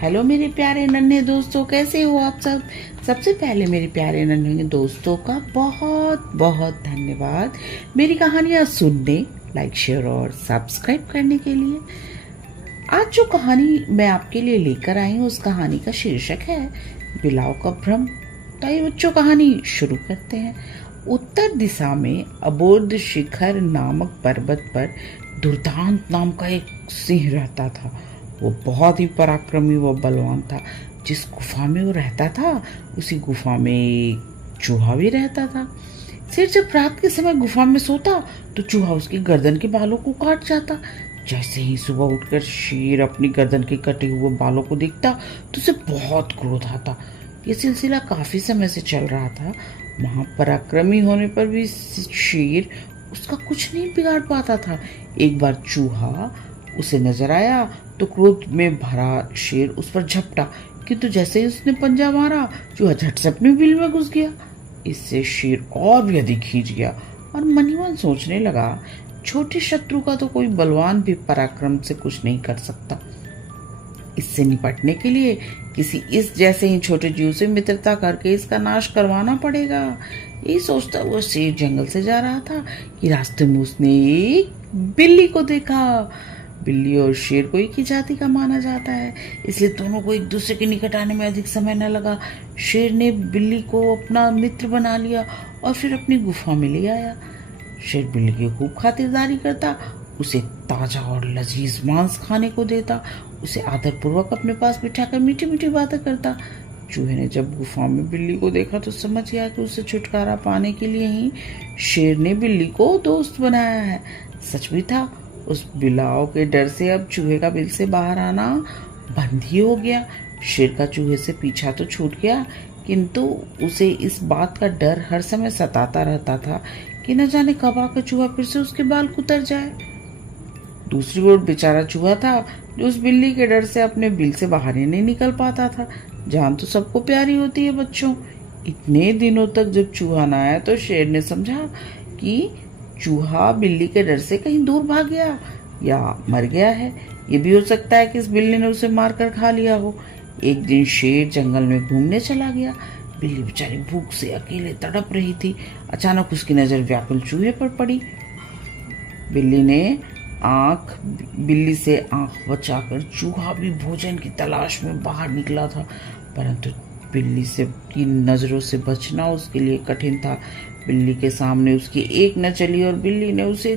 Hello मेरे प्यारे नन्हे दोस्तों, कैसे हो आप सब। सबसे पहले मेरे प्यारे नन्हे दोस्तों का बहुत बहुत धन्यवाद मेरी कहानियाँ सुनने, लाइक, शेयर और सब्सक्राइब करने के लिए। आज जो कहानी मैं आपके लिए लेकर आई हूँ, उस कहानी का शीर्षक है बिलाव का भ्रम। तो आइए बच्चों, कहानी शुरू करते हैं। उत्तर दिशा में अबोध शिखर नामक पर्वत पर दुर्दांत नाम का एक सिंह रहता था। वो बहुत ही पराक्रमी व बलवान था। जिस गुफा में वो रहता था, उसी गुफा में एक चूहा भी रहता था। सिर जब रात के समय गुफा में सोता तो चूहा उसकी गर्दन के बालों को काट जाता। जैसे ही सुबह उठकर शेर अपनी गर्दन के कटे हुए बालों को देखता तो उसे बहुत क्रोध आता। ये सिलसिला काफी समय से चल रहा था। महापराक्रमी होने पर भी शेर उसका कुछ नहीं बिगाड़ पाता था। एक बार चूहा उसे नजर आया तो क्रोध में भरा शेर उस पर झपटा, किंतु जैसे ही उसने पंजा मारा, चूहा झट से अपने बिल में घुस गया। इससे शेर और भी अधिक खींच गया और मन ही मन सोचने लगा, छोटे शत्रु का तो कोई बलवान भी पराक्रम से कुछ नहीं कर सकता। इससे निपटने के लिए किसी इस जैसे ही छोटे जीव से मित्रता करके इसका नाश करवाना पड़ेगा। यही सोचता हुआ शेर जंगल से जा रहा था कि रास्ते में उसने एक बिल्ली को देखा। बिल्ली और शेर को एक ही जाति का माना जाता है, इसलिए दोनों को एक दूसरे के निकट आने में अधिक समय न लगा। शेर ने बिल्ली को अपना मित्र बना लिया और फिर अपनी गुफा में ले आया। शेर बिल्ली की खूब खातिरदारी करता, उसे ताजा और लजीज मांस खाने को देता, उसे आदरपूर्वक अपने पास बिठाकर मीठी मीठी बातें करता। चूहे ने जब गुफा में बिल्ली को देखा तो समझ गया कि उसे छुटकारा पाने के लिए ही शेर ने बिल्ली को दोस्त बनाया है। सच भी था, उस बिलाव के डर से अब चूहे का बिल से बाहर आना बंद ही हो गया। शेर का चूहे से पीछा तो छूट गया, किंतु उसे इस बात का डर हर समय सताता रहता था कि न जाने कब आकर चूहा फिर से उसके बाल कुतर जाए। दूसरी ओर बेचारा चूहा था जो उस बिल्ली के डर से अपने बिल से बाहर ही नहीं निकल पाता था। जान तो सबको प्यारी होती है बच्चों। इतने दिनों तक जब चूहा न आया तो शेर ने समझा कि चूहा बिल्ली के डर से कहीं दूर भाग गया या मर गया है। ये भी हो सकता है कि इस बिल्ली ने उसे मारकर खा लिया हो। एक दिन शेर जंगल में घूमने चला गया। बिल्ली बेचारी भूख से अकेले तड़प रही थी। अचानक उसकी नजर व्याकुल चूहे पर पड़ी। बिल्ली से आंख बचाकर चूहा भी भोजन की तलाश में बाहर निकला था, परंतु बिल्ली से की नजरों से बचना उसके लिए कठिन था। बिल्ली के सामने उसकी एक न चली और बिल्ली ने उसे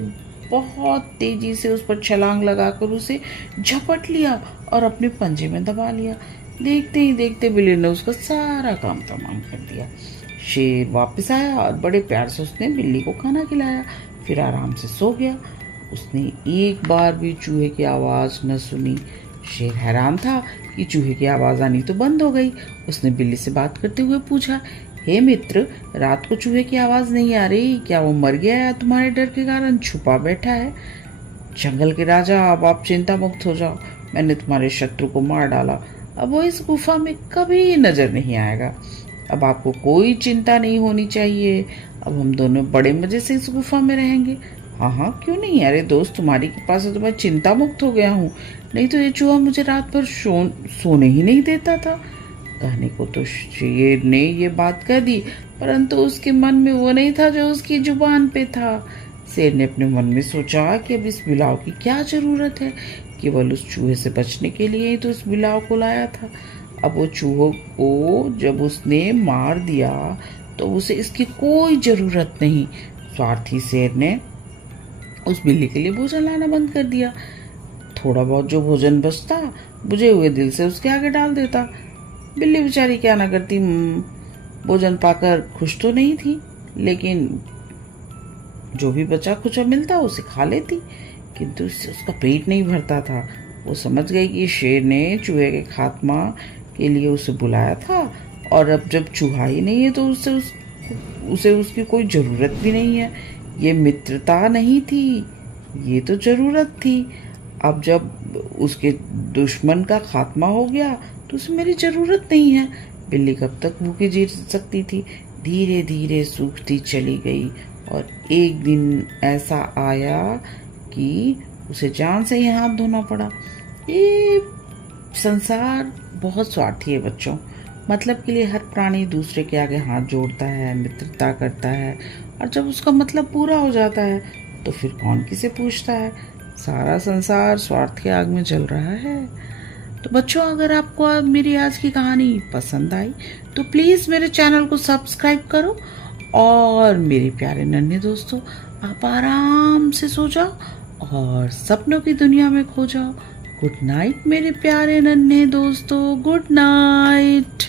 बहुत तेजी से उस पर छलांग लगाकर उसे झपट लिया और अपने पंजे में दबा लिया। देखते ही देखते बिल्ली ने उसका सारा काम तमाम कर दिया। शेर वापस आया और बड़े प्यार से उसने बिल्ली को खाना खिलाया, फिर आराम से सो गया। उसने एक बार भी चूहे की आवाज न सुनी। शेर हैरान था कि चूहे की आवाज आनी तो बंद हो गई। उसने बिल्ली से बात करते हुए पूछा, हे मित्र, रात को चूहे की आवाज नहीं आ रही, क्या वो मर गया या तुम्हारे डर के कारण छुपा बैठा है? जंगल के राजा, अब आप चिंता मुक्त हो जाओ। मैंने तुम्हारे शत्रु को मार डाला, अब वो इस गुफा में कभी नजर नहीं आएगा। अब आपको कोई चिंता नहीं होनी चाहिए। अब हम दोनों बड़े मजे से इस गुफा में रहेंगे। हाँ हाँ, क्यों नहीं? अरे दोस्त, तुम्हारी कृपा से तो मैं चिंता मुक्त हो गया हूँ, नहीं तो ये चूहा मुझे रात भर सोने ही नहीं देता था। कहने को तो शेर ने ये बात कह दी, परंतु उसके मन में वो नहीं था जो उसकी जुबान पे था। शेर ने अपने मन में सोचा कि अब इस बिलाव की क्या जरूरत है, केवल उस चूहे से बचने के लिए ही तो इस बिलाव को लाया था। अब वो चूहे को जब उसने मार दिया तो उसे इसकी कोई जरूरत नहीं। स्वार्थी शेर ने उस बिल्ली के लिए भोजन लाना बंद कर दिया। थोड़ा बहुत जो भोजन बचता बुझे हुए दिल से उसके आगे डाल देता। बिल्ली बेचारी क्या ना करती, भोजन पाकर खुश तो नहीं थी, लेकिन जो भी बचा खुचा मिलता उसे खा लेती, किंतु इससे उसका पेट नहीं भरता था। वो समझ गई कि शेर ने चूहे के खात्मा के लिए उसे बुलाया था और अब जब चूहा ही नहीं है तो उसे उसकी कोई जरूरत भी नहीं है। ये मित्रता नहीं थी, ये तो जरूरत थी। अब जब उसके दुश्मन का खात्मा हो गया तो उसे मेरी जरूरत नहीं है। बिल्ली कब तक भूखी जी सकती थी? धीरे धीरे सूखती चली गई और एक दिन ऐसा आया कि उसे जान से ही हाथ धोना पड़ा। ये संसार बहुत स्वार्थी है बच्चों। मतलब के लिए हर प्राणी दूसरे के आगे हाथ जोड़ता है, मित्रता करता है, और जब उसका मतलब पूरा हो जाता है तो फिर कौन किसे पूछता है। सारा संसार स्वार्थ की आग में जल रहा है। तो बच्चों, अगर आपको मेरी आज की कहानी पसंद आई तो प्लीज़ मेरे चैनल को सब्सक्राइब करो, और मेरे प्यारे नन्हे दोस्तों, आप आराम से सो जाओ और सपनों की दुनिया में खो जाओ। गुड नाइट मेरे प्यारे नन्हे दोस्तों, गुड नाइट।